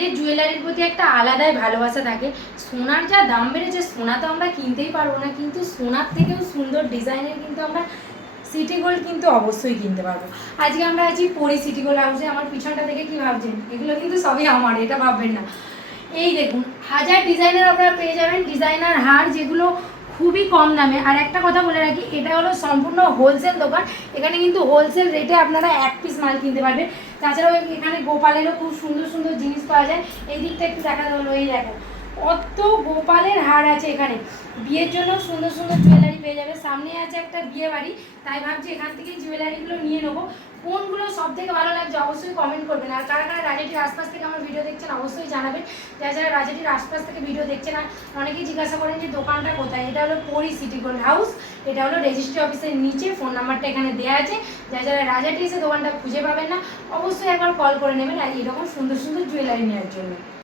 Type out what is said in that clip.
মেয়েদের জুয়েলারির প্রতি একটা আলাদাই ভালোবাসা থাকে। সোনার যা দাম বেড়েছে, সোনা তো আমরা কিনতেই পারবো না, কিন্তু সোনার থেকেও সুন্দর ডিজাইনের কিন্তু আমরা সিটি গোল্ড কিন্তু অবশ্যই কিনতে পারবো। আজকে আমরা আছি পরি সিটি গোল্ড হাউসে। আমার পিছনটা দেখে কি ভাবছেন? এগুলো কিন্তু সবই আমার, এটা ভাববেন না। এই দেখুন, হাজার ডিজাইনের আপনারা পেয়ে যাবেন, ডিজাইনার হার, যেগুলো খুবই কম দামে। আর একটা কথা বলে রাখি, এটা হলো সম্পূর্ণ হোলসেল দোকান। এখানে কিন্তু হোলসেল রেটে আপনারা এক পিস মাল কিনতে পারবেন। তাছাড়াও এখানে গোপালেরও খুব সুন্দর সুন্দর জিনিস পাওয়া যায়। এই দিকটা একটু দেখাতে হলো, এই দেখো কত গোপালের হার আছে এখানে। বিয়ের জন্য সুন্দর সুন্দর জুয়েলারি পেয়ে যাবে। সামনে আছে একটা বিয়ে বাড়ি, তাই ভাবছি এখান থেকে জুয়েলারিগুলো নিয়ে নেবো। কোনগুলো সব থেকে ভালো লাগছে অবশ্যই কমেন্ট করবেন। আর কারা কারা রাজাটির আশপাশ থেকে আমার ভিডিও দেখছেন অবশ্যই জানাবেন। যারা যারা রাজাটির আশপাশ থেকে ভিডিও দেখছেন, না অনেকেই জিজ্ঞাসা করেন যে দোকানটা কোথায়। এটা হলো পরি সিটি গোল্ড হাউস, এটা হলো রেজিস্ট্রি অফিসের নিচে। ফোন নাম্বারটা এখানে দেওয়া আছে। যারা যারা রাজাটি এসে দোকানটা খুঁজে পাবেন না, অবশ্যই একবার কল করে নেবেন আর এরকম সুন্দর সুন্দর জুয়েলারি নেওয়ার জন্য।